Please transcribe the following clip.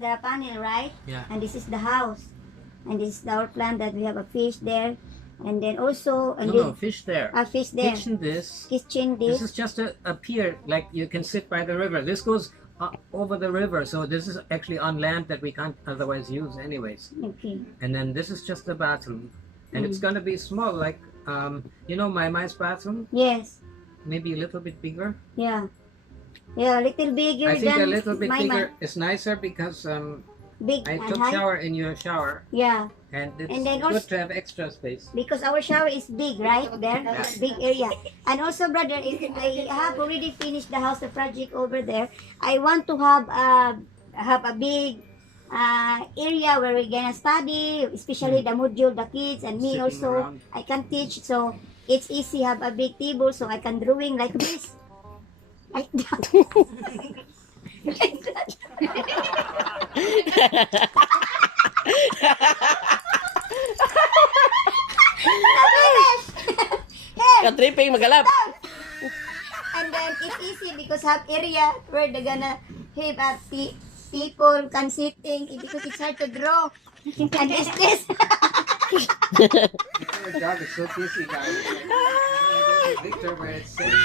the panel, right? Yeah. And this is the house. And this is our plant that we have a fish there. And then also No, fish there. a fish there. Kitchen this. Kitchen This this. is just a pier, like you can sit by the river. This goes over the river, so this is actually on land that we can't otherwise use anyways. Okay. And then this is just the bathroom. And it's gonna be small, like, you know, my bathroom? Yes. Maybe a little bit bigger. Yeah. Yeah, a little bigger I think than a little bit my bigger is nicer because big I and took high. shower in your shower. Yeah. And it's And then good also- to have extra space. Because our shower is big, right? There, big area. And also, brother, I have already finished the house, the project over there. I want to have a big area where we're gonna study, especially the module, the kids, and me Sitting also. around. I can teach, so it's easy. Have a big table, so I can drawing like this. Like that. Like that. Ka-tripping magalap. And then it's easy because have area where they're gonna have people can sitting because it's hard to draw. And it's this. Your job is so busy, guys. Victor, where it's safe.